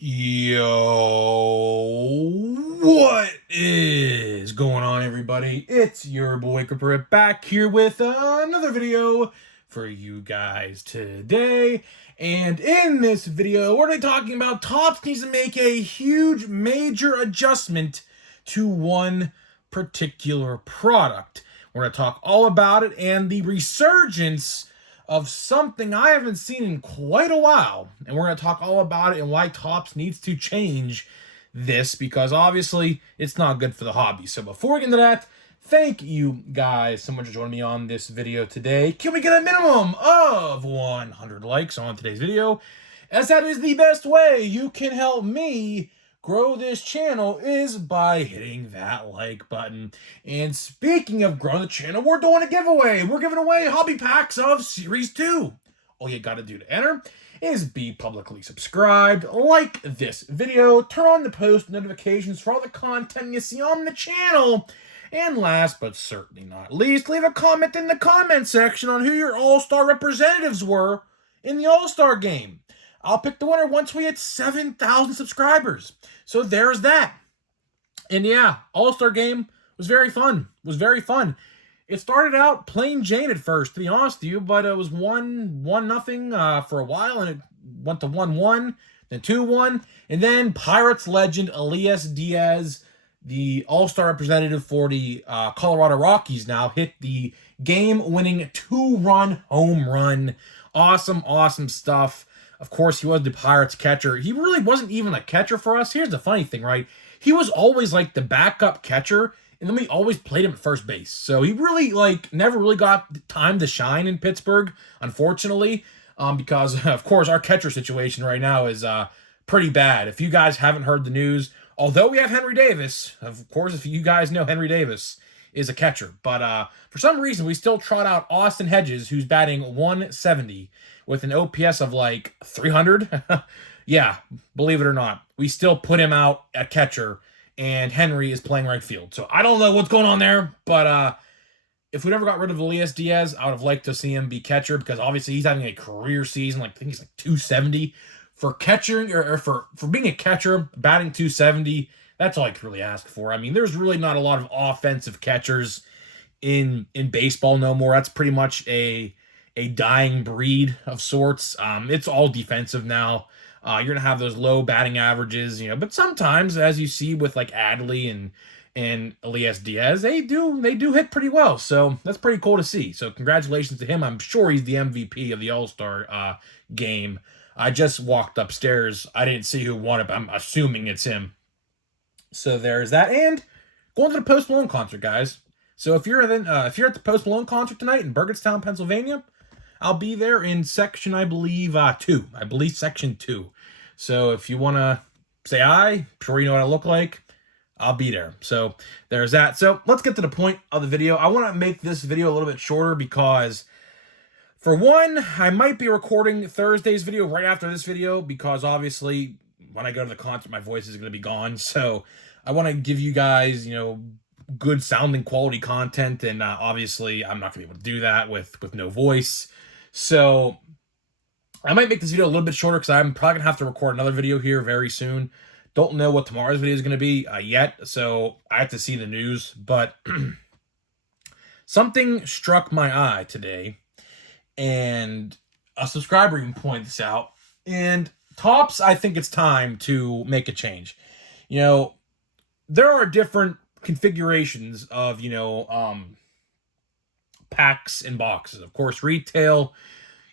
Yo, what is going on, everybody? It's your boy Cooper back here with another video for you guys today. And in this video, we're going to be talking about Topps needs to make a huge, major adjustment to one particular product. We're going to talk all about it and the resurgence of something I haven't seen in quite a while. And we're going to talk all about it and why Topps needs to change this, because obviously it's not good for the hobby. So before we get into that, thank you guys so much for joining me on this video today. Can we get a minimum of 100 likes on today's video? As that is the best way you can help me grow this channel, is by hitting that like button. And speaking of growing the channel, we're doing a giveaway. We're giving away hobby packs of Series 2. All you gotta do to enter is be publicly subscribed, like this video, turn on the post notifications for all the content you see on the channel, and last but certainly not least, leave a comment in the comment section on who your All-Star representatives were in the All-Star game. I'll pick the winner once we hit 7,000 subscribers. So there's that. And yeah, All-Star game was very fun. It started out plain Jane at first, to be honest with you, but it was 1-0 for a while, and it went to 1-1, then 2-1, and then Pirates legend Elias Diaz, the All-Star representative for the Colorado Rockies now, hit the game-winning 2-run home run. Awesome stuff. Of course, he was the Pirates catcher. He really wasn't even a catcher for us. Here's the funny thing, right? He was always like the backup catcher, and then we always played him at first base. So he really never really got time to shine in Pittsburgh, unfortunately, because of course our catcher situation right now is pretty bad. If you guys haven't heard the news, although we have Henry Davis, of course, if you guys know, Henry Davis is a catcher, but for some reason we still trot out Austin Hedges, who's batting 170 with an OPS of like 300. Yeah, believe it or not, we still put him out at catcher, and Henry is playing right field. So I don't know what's going on there, but if we never got rid of Elias Diaz, I would have liked to see him be catcher, because obviously he's having a career season. I think he's like 270 for catching, or for being a catcher, batting 270. That's all I could really ask for. I mean, there's really not a lot of offensive catchers in baseball no more. That's pretty much a dying breed of sorts. It's all defensive now. You're gonna have those low batting averages, but sometimes, as you see with like Adley and Elias Diaz, they do hit pretty well. So that's pretty cool to see. So congratulations to him. I'm sure he's the MVP of the All-Star game. I just walked upstairs. I didn't see who won it, but I'm assuming it's him. So there's that. And going to the Post Malone concert, guys. So if you're at the Post Malone concert tonight in Burgettstown, Pennsylvania, I'll be there in section, I believe, 2. I believe section 2. So if you want to say hi, I'm sure you know what I look like, I'll be there. So there's that. So let's get to the point of the video. I want to make this video a little bit shorter because, for one, I might be recording Thursday's video right after this video, because obviously when I go to the concert, my voice is going to be gone. So I want to give you guys, good sounding quality content, and obviously I'm not going to be able to do that with no voice. So I might make this video a little bit shorter, because I'm probably going to have to record another video here very soon. Don't know what tomorrow's video is going to be yet, so I have to see the news. But something struck my eye today, and a subscriber even pointed this out. And Topps, I think it's time to make a change. There are different configurations of, packs and boxes. Of course, retail,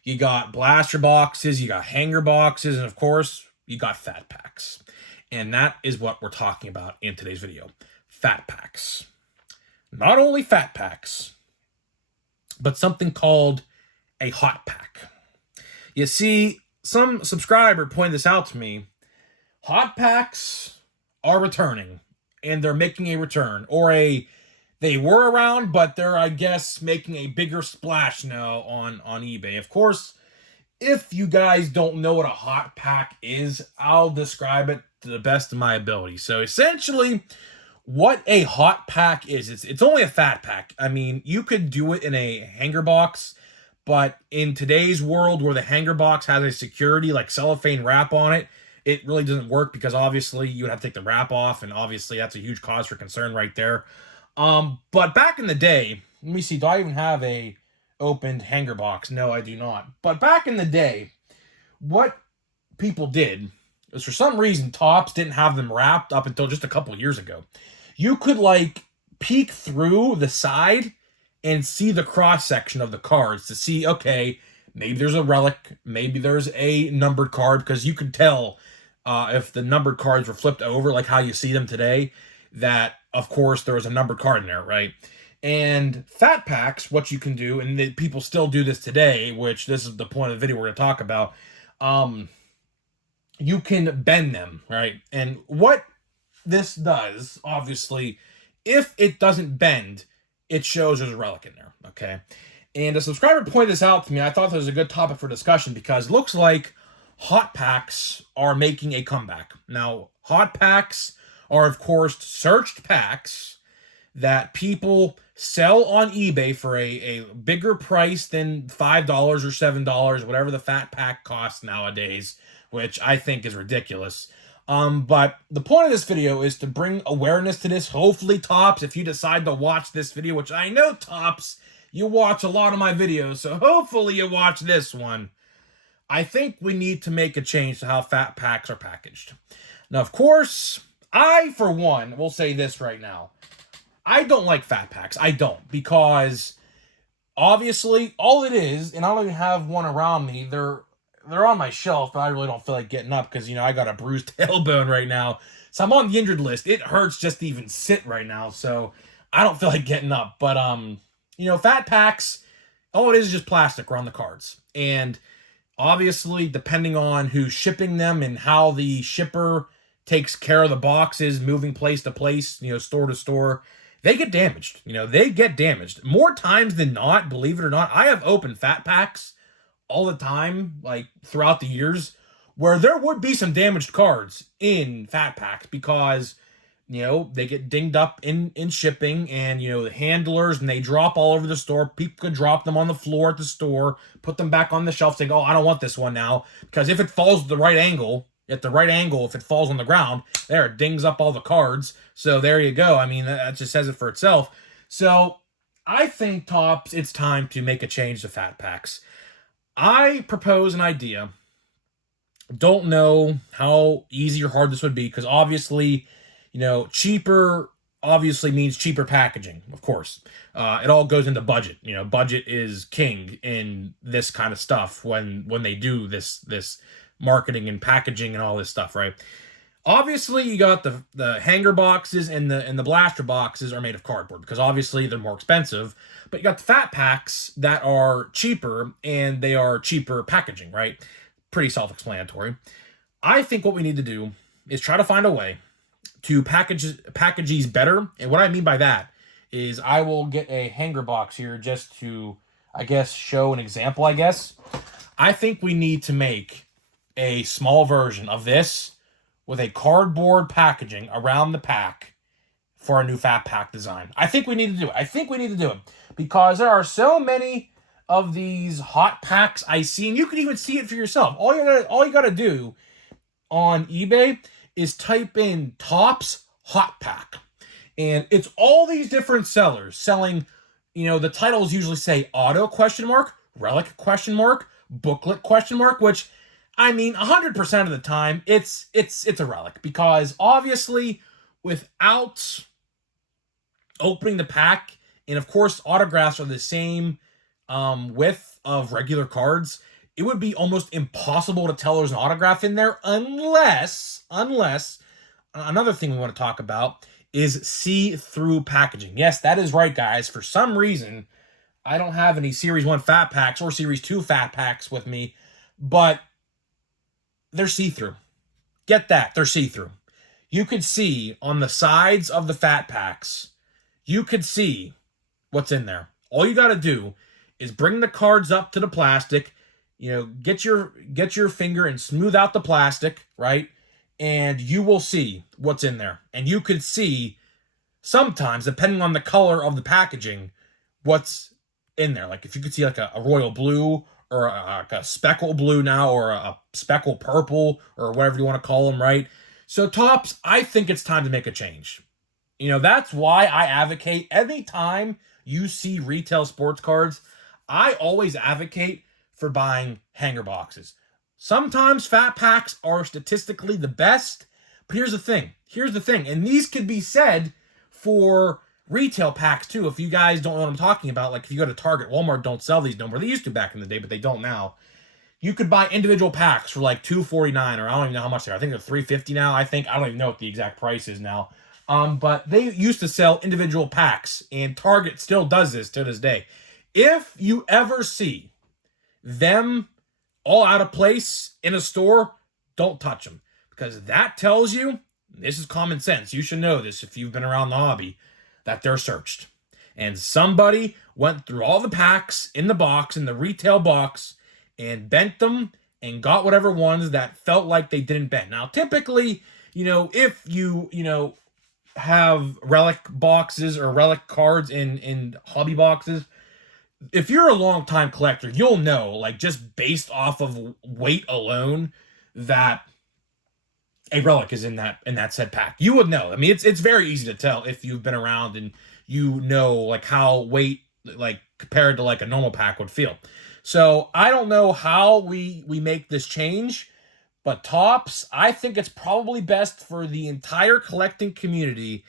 you got blaster boxes, you got hanger boxes, and of course, you got fat packs. And that is what we're talking about in today's video. Fat packs. Not only fat packs, but something called a hot pack. You see, some subscriber pointed this out to me. Hot packs are returning, and they're making a return, or they were around, but they're, I guess, making a bigger splash now on eBay. Of course, if you guys don't know what a hot pack is, I'll describe it to the best of my ability. So essentially, what a hot pack is, it's only a fat pack. I mean, you could do it in a hanger box, but in today's world where the hanger box has a security like cellophane wrap on it, it really doesn't work because obviously you would have to take the wrap off, and obviously that's a huge cause for concern right there. But back in the day, let me see, do I even have a opened hanger box? No, I do not. But back in the day, what people did is for some reason Topps didn't have them wrapped up until just a couple years ago. You could like peek through the side and see the cross section of the cards to see, okay, maybe there's a relic, maybe there's a numbered card, because you could tell if the numbered cards were flipped over, like how you see them today, that of course there was a numbered card in there, right? And fat packs, what you can do, and people still do this today, which this is the point of the video we're going to talk about. You can bend them, right? And what this does, obviously, if it doesn't bend, it shows there's a relic in there, okay? And a subscriber pointed this out to me. I thought this was a good topic for discussion because it looks like hot packs are making a comeback. Now, hot packs are, of course, searched packs that people sell on eBay for a bigger price than $5 or $7, whatever the fat pack costs nowadays, which I think is ridiculous. But the point of this video is to bring awareness to this. Hopefully, Topps, if you decide to watch this video, which I know, Topps, you watch a lot of my videos, so hopefully you watch this one. I think we need to make a change to how fat packs are packaged. Now, of course, I, for one, will say this right now. I don't like fat packs. I don't, because obviously all it is, and I don't even have one around me, they're on my shelf, but I really don't feel like getting up because, you know, I got a bruised tailbone right now. So I'm on the injured list. It hurts just to even sit right now, so I don't feel like getting up. But, you know, fat packs, all it is just plastic around the cards. And obviously, depending on who's shipping them and how the shipper takes care of the boxes, moving place to place, you know, store to store, they get damaged. You know, they get damaged. More times than not, believe it or not, I have opened fat packs all the time, like throughout the years, where there would be some damaged cards in fat packs because, you know, they get dinged up in shipping, and, you know, the handlers, and they drop all over the store. People could drop them on the floor at the store, put them back on the shelf, saying, oh, I don't want this one now, because if it falls at the right angle, if it falls on the ground, there, it dings up all the cards. So there you go. I mean, that just says it for itself. So I think, Topps, it's time to make a change to fat packs. I propose an idea. Don't know how easy or hard this would be, because obviously, you know, cheaper obviously means cheaper packaging, of course. It all goes into budget. You know, budget is king in this kind of stuff when they do this marketing and packaging and all this stuff, right? Obviously, you got the hanger boxes and the blaster boxes are made of cardboard because obviously they're more expensive. But you got the fat packs that are cheaper, and they are cheaper packaging, right? Pretty self-explanatory. I think what we need to do is try to find a way to package these better. And what I mean by that is I will get a hanger box here just to, I guess, show an example, I guess. I think we need to make a small version of this with a cardboard packaging around the pack for a new fat pack design. I think we need to do it. Because there are so many of these hot packs I see, and you can even see it for yourself. All you gotta do on eBay is type in Topps hot pack, and it's all these different sellers selling. You know, the titles usually say auto ? Relic ? Booklet ? Which, I mean, 100% of the time it's a relic, because obviously without opening the pack, and of course autographs are the same width of regular cards, it would be almost impossible to tell there's an autograph in there unless another thing we want to talk about is see-through packaging. Yes, that is right, guys. For some reason, I don't have any Series 1 fat packs or Series 2 fat packs with me, but they're see-through. Get that, they're see-through. You could see on the sides of the fat packs, you could see what's in there. All you got to do is bring the cards up to the plastic, you know, get your finger and smooth out the plastic, right? And you will see what's in there. And you could see sometimes, depending on the color of the packaging, what's in there. Like if you could see like a royal blue or a speckle blue now, or a speckle purple, or whatever you want to call them, right? So Topps, I think it's time to make a change. That's why I advocate anytime you see retail sports cards, I always advocate for buying hanger boxes. Sometimes fat packs are statistically the best, but here's the thing. And these could be said for retail packs too. If you guys don't know what I'm talking about, like if you go to Target, Walmart don't sell these no more. They used to back in the day, but they don't now. You could buy individual packs for like $2.49, or I don't even know how much they are. I think they're $3.50 now. I don't even know what the exact price is now. But they used to sell individual packs, and Target still does this to this day. If you ever see them all out of place in a store, don't touch them, because that tells you, this is common sense, you should know this if you've been around the hobby, that they're searched. And somebody went through all the packs in the box, in the retail box, and bent them and got whatever ones that felt like they didn't bend. Now, typically, if you have relic boxes or relic cards in hobby boxes, if you're a long-time collector, you'll know, like, just based off of weight alone, that a relic is in that said pack. You would know. I mean, it's very easy to tell if you've been around and like how weight, like, compared to like a normal pack would feel. So I don't know how we make this change, but Topps, I think it's probably best for the entire collecting community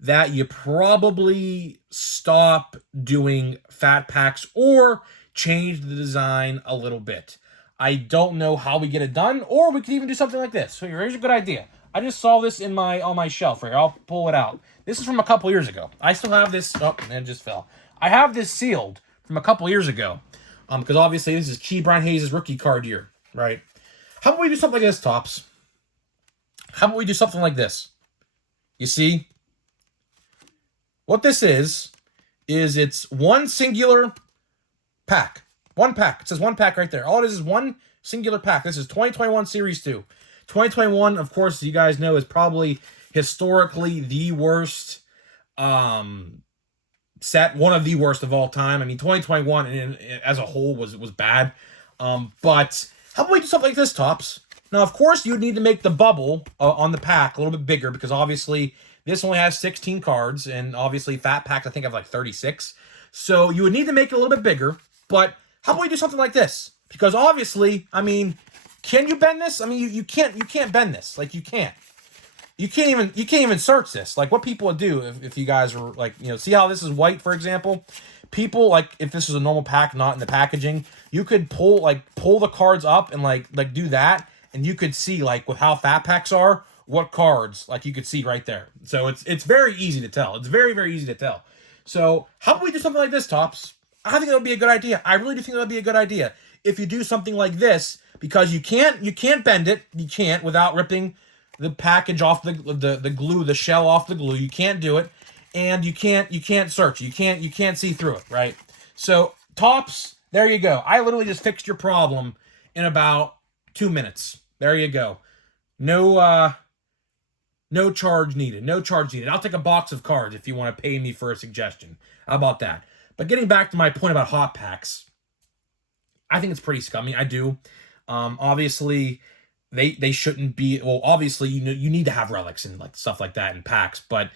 that you probably stop doing fat packs or change the design a little bit. I don't know how we get it done, or we could even do something like this. So here's a good idea. I just saw this on my shelf right here. I'll pull it out. This is from a couple years ago. I still have this. Oh, and it just fell. I have this sealed from a couple years ago. Because obviously this is Ke'Bryan Hayes' rookie card year, right? How about we do something like this, Topps? How about we do something like this? You see? What this is it's one singular pack. One pack. It says one pack right there. All it is one singular pack. This is 2021 Series 2. 2021, of course, you guys know, is probably historically the worst set, one of the worst of all time. I mean, 2021 as a whole was bad. But how about we do something like this, Topps? Now, of course, you would need to make the bubble on the pack a little bit bigger, because obviously this only has 16 cards, and obviously fat packs I think have like 36. So you would need to make it a little bit bigger. But how about we do something like this? Because obviously, I mean, can you bend this? I mean, you can't bend this. Like, you can't. You can't even search this. Like, what people would do if you guys were like, see how this is white, for example? People, like, if this was a normal pack, not in the packaging, you could pull the cards up and like do that, and you could see, like, with how fat packs are, what cards, like, you could see right there. So it's very easy to tell. It's very, very easy to tell. So how about we do something like this, Topps? I think that would be a good idea. I really do think that would be a good idea if you do something like this, because you can't bend it. You can't without ripping the package off the glue, the shell off the glue. You can't do it, and you can't search. You can't see through it, right? So Topps, there you go. I literally just fixed your problem in about 2 minutes. There you go. No charge needed. No charge needed. I'll take a box of cards if you want to pay me for a suggestion. How about that? But getting back to my point about hot packs, I think it's pretty scummy. I do. Obviously, they shouldn't be. Well, obviously, you need to have relics and like stuff like that in packs, but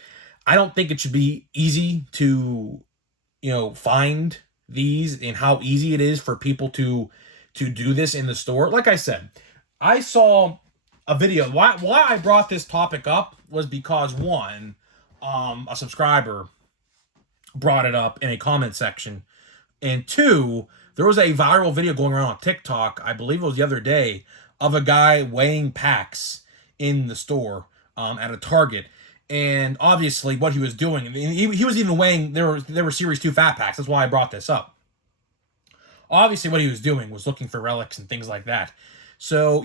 I don't think it should be easy to find these, and how easy it is for people to do this in the store. Like I said, I saw a video. Why I brought this topic up was because, one, a subscriber brought it up in a comment section, and two, there was a viral video going around on TikTok, I believe it was the other day, of a guy weighing packs in the store at a Target. And obviously what he was doing, I mean, he was even weighing, there were Series 2 fat packs. That's why I brought this up. Obviously what he was doing was looking for relics and things like that. So,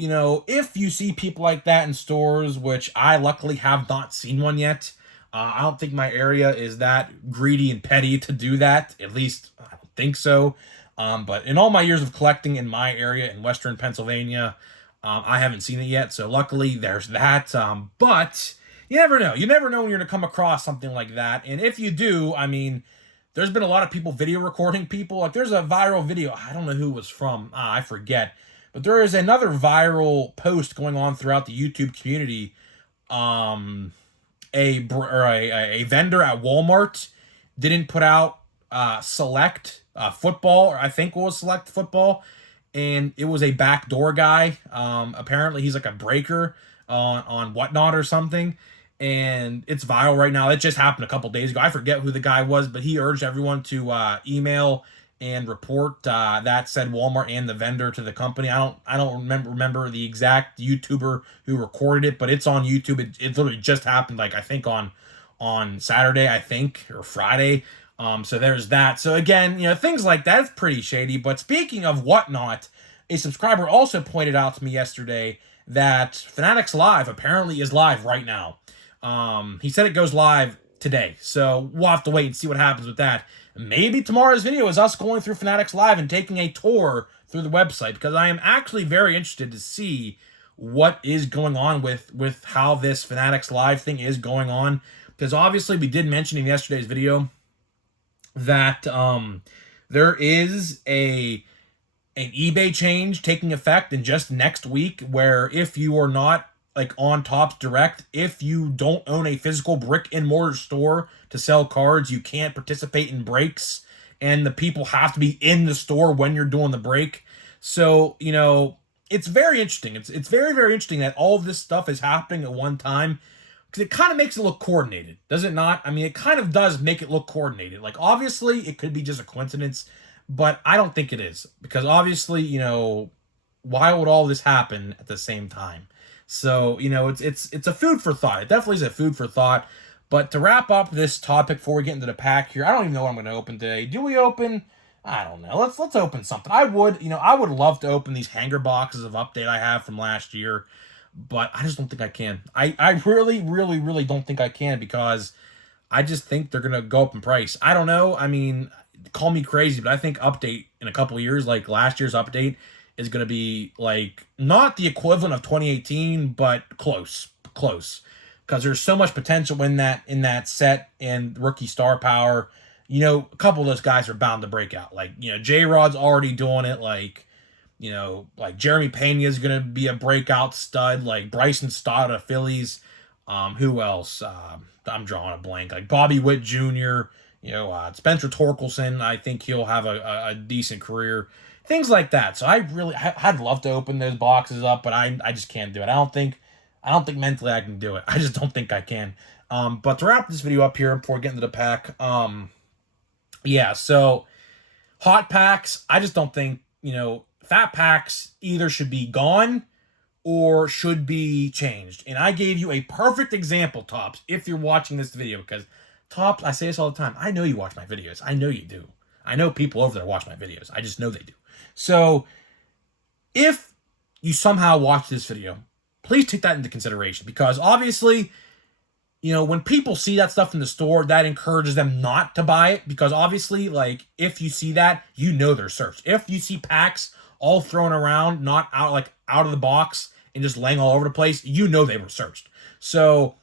if you see people like that in stores, which I luckily have not seen one yet, I don't think my area is that greedy and petty to do that. At least, I don't think so. But in all my years of collecting in my area in Western Pennsylvania, I haven't seen it yet. So luckily, there's that. But you never know. You never know when you're going to come across something like that. And if you do, I mean, there's been a lot of people video recording people. Like, there's a viral video. I don't know who it was from. I forget. But there is another viral post going on throughout the YouTube community. A vendor at Walmart didn't put out select football, or I think it was select football, and it was a backdoor guy. Apparently he's like a breaker on Whatnot or something, and it's viral right now. It just happened a couple days ago. I forget who the guy was, but he urged everyone to email and report that said Walmart and the vendor to the company. I don't remember the exact YouTuber who recorded it, but it's on YouTube. It literally just happened, like, I think on Saturday, I think, or Friday. So there's that. So again, things like that, it's pretty shady. But speaking of Whatnot, a subscriber also pointed out to me yesterday that Fanatics Live apparently is live right now. He said it goes live today. So we'll have to wait and see what happens with that. Maybe tomorrow's video is us going through Fanatics Live and taking a tour through the website, because I am actually very interested to see what is going on with how this Fanatics Live thing is going on. Because obviously we did mention in yesterday's video that there is an eBay change taking effect in just next week, where if you are not like on Topps Direct, if you don't own a physical brick and mortar store to sell cards, you can't participate in breaks, and the people have to be in the store when you're doing the break. So, it's very interesting. It's very, very interesting that all of this stuff is happening at one time, because it kind of makes it look coordinated, does it not? I mean, it kind of does make it look coordinated. Like, obviously, it could be just a coincidence, but I don't think it is, because obviously, why would all this happen at the same time? So, it's a food for thought. It definitely is a food for thought. But to wrap up this topic before we get into the pack here, I don't even know what I'm going to open today. Do we open? I don't know. Let's open something. I would love to open these hanger boxes of update I have from last year, but I just don't think I can. I really, really, really don't think I can, because I just think they're going to go up in price. I don't know. I mean, call me crazy, but I think update in a couple of years, like last year's update, is going to be like not the equivalent of 2018, but close, because there's so much potential in that set and rookie star power. A couple of those guys are bound to break out. Like, J-Rod's already doing it. Like, like Jeremy Pena is going to be a breakout stud. Like Bryson Stott of Phillies. Who else? I'm drawing a blank. Like Bobby Witt Jr., Spencer Torkelson. I think he'll have a decent career. Things like that. So I'd love to open those boxes up, but I just can't do it. I don't think mentally I can do it. I just don't think I can. But to wrap this video up here before we get into the pack, so hot packs, I just don't think, fat packs either should be gone or should be changed. And I gave you a perfect example, Topps, if you're watching this video, because Topps, I say this all the time, I know you watch my videos. I know you do. I know people over there watch my videos. I just know they do. So if you somehow watch this video, please take that into consideration, because obviously, when people see that stuff in the store, that encourages them not to buy it, because obviously, like, if you see that, they're searched. If you see packs all thrown around, not out of the box and just laying all over the place, they were searched. So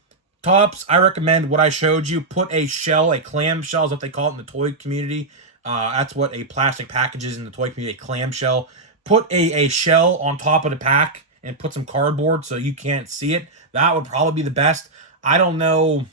Topps, I recommend what I showed you. Put a shell, a clam shell is what they call it in the toy community. That's what a plastic package is in the toy community, a clam shell. Put a shell on top of the pack and put some cardboard so you can't see it. That would probably be the best. I don't know.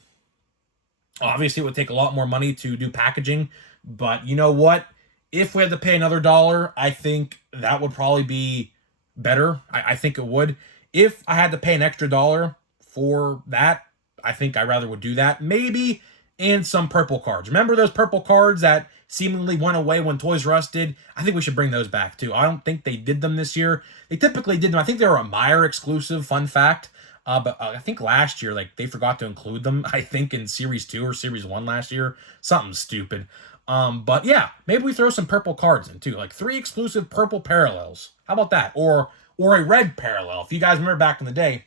Obviously, it would take a lot more money to do packaging, but you know what? If we had to pay another $1, I think that would probably be better. I think it would. If I had to pay an extra $1 for that, I think I rather would do that. Maybe and some purple cards. Remember those purple cards that seemingly went away when Toys R Us did? I think we should bring those back too. I don't think they did them this year. They typically did them. I think they were a Meyer exclusive, fun fact. But I think last year, they forgot to include them, I think, in Series 2 or Series 1 last year. Something stupid. But yeah, maybe we throw some purple cards in too. Like 3 exclusive purple parallels. How about that? Or a red parallel. If you guys remember back in the day,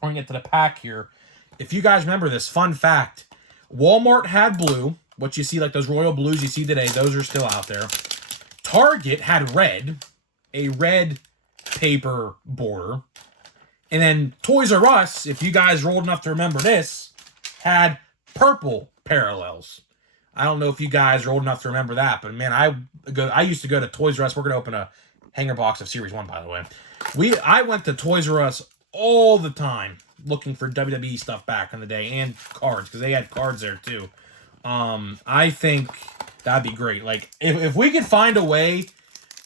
we're going to get to the pack here. If you guys remember this, fun fact, Walmart had blue. What you see, like those royal blues you see today, those are still out there. Target had red, a red paper border. And then Toys R Us, if you guys are old enough to remember this, had purple parallels. I don't know if you guys are old enough to remember that, but man, I used to go to Toys R Us. We're gonna open a hanger box of Series 1, by the way. I went to Toys R Us all the time looking for WWE stuff back in the day, and cards, because they had cards there too. I think that'd be great. Like, if we could find a way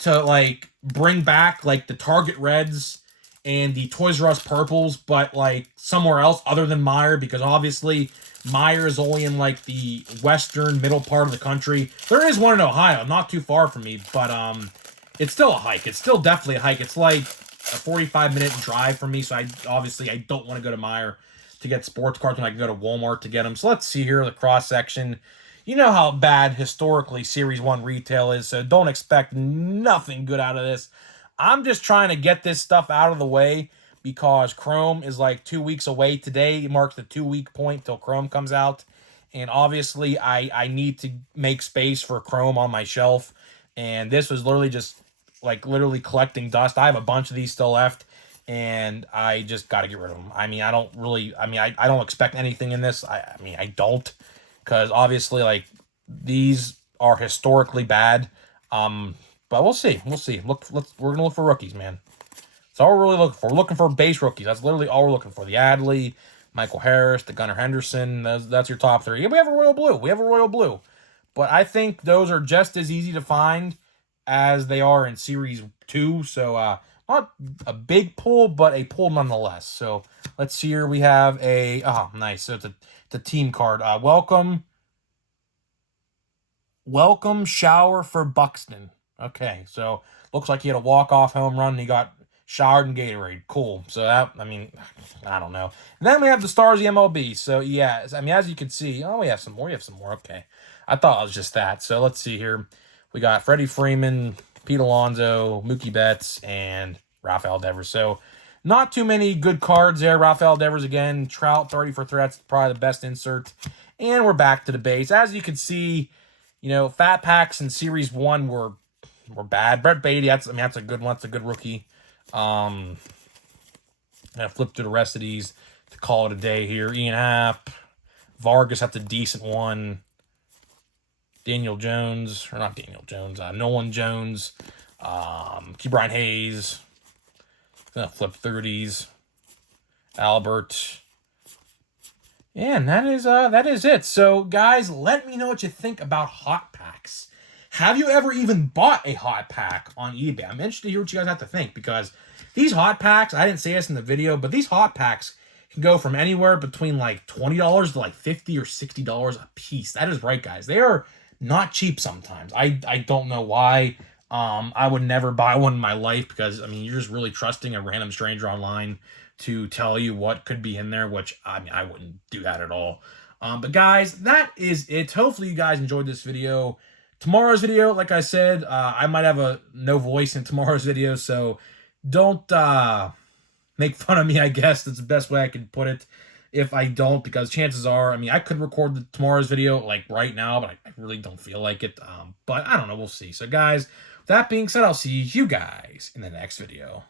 to, like, bring back, like, the Target Reds and the Toys R Us Purples, but, like, somewhere else other than Meyer, because obviously Meyer is only in, like, the western middle part of the country. There is one in Ohio, not too far from me, but it's still a hike. It's still definitely a hike. It's like a 45-minute drive from me, so I don't want to go to Meyer to get sports cards when I can go to Walmart to get them. So let's see here, the cross-section. You know how bad historically Series 1 retail is, so don't expect nothing good out of this. I'm just trying to get this stuff out of the way because Chrome is like 2 weeks away. Today marks the 2-week point till Chrome comes out. And obviously, I need to make space for Chrome on my shelf. And this was literally just, like, literally collecting dust. I have a bunch of these still left, and I just got to get rid of them. I mean, I don't expect anything in this. I don't. Because obviously, like, these are historically bad. But we'll see. We'll see. We're gonna look for rookies, man. That's all we're really looking for. We're looking for base rookies. That's literally all we're looking for. The Adley, Michael Harris, the Gunnar Henderson. That's your top three. Yeah, we have a royal blue. But I think those are just as easy to find as they are in Series 2. So not a big pull, but a pull nonetheless. So let's see here. We have a nice. So it's a team card. Welcome shower for Buxton. Okay, so looks like he had a walk-off home run and he got showered in Gatorade. Cool. So that, I mean, I don't know. And then we have the stars of the MLB. So yeah, I mean, as you can see, we have some more. Okay. I thought it was just that. So let's see here. We got Freddie Freeman, Pete Alonso, Mookie Betts, and Rafael Devers. So not too many good cards there. Rafael Devers again. Trout, 30 for 3. That's probably the best insert. And we're back to the base. As you can see, Fat Packs in Series 1 were bad. Brett Beatty, that's a good one. That's a good rookie. I flip through the rest of these to call it a day here. Ian Happ. Vargas, that's a decent one. Nolan Jones. Ke'Bryan Hayes. Gonna flip through these. Albert. And that is it. So, guys, let me know what you think about hot packs. Have you ever even bought a hot pack on eBay? I'm interested to hear what you guys have to think, because these hot packs, I didn't say this in the video, but these hot packs can go from anywhere between like $20 to like $50 or $60 a piece. That is right, guys. They are not cheap sometimes. I don't know why. I would never buy one in my life because, I mean, you're just really trusting a random stranger online to tell you what could be in there, which, I mean, I wouldn't do that at all. But guys, that is it. Hopefully you guys enjoyed this video. Tomorrow's video, like I said, I might have no voice in tomorrow's video, so don't make fun of me, I guess. That's the best way I could put it if I don't, because chances are, I mean, I could record tomorrow's video, like, right now, but I really don't feel like it. But I don't know. We'll see. So, guys, with that being said, I'll see you guys in the next video.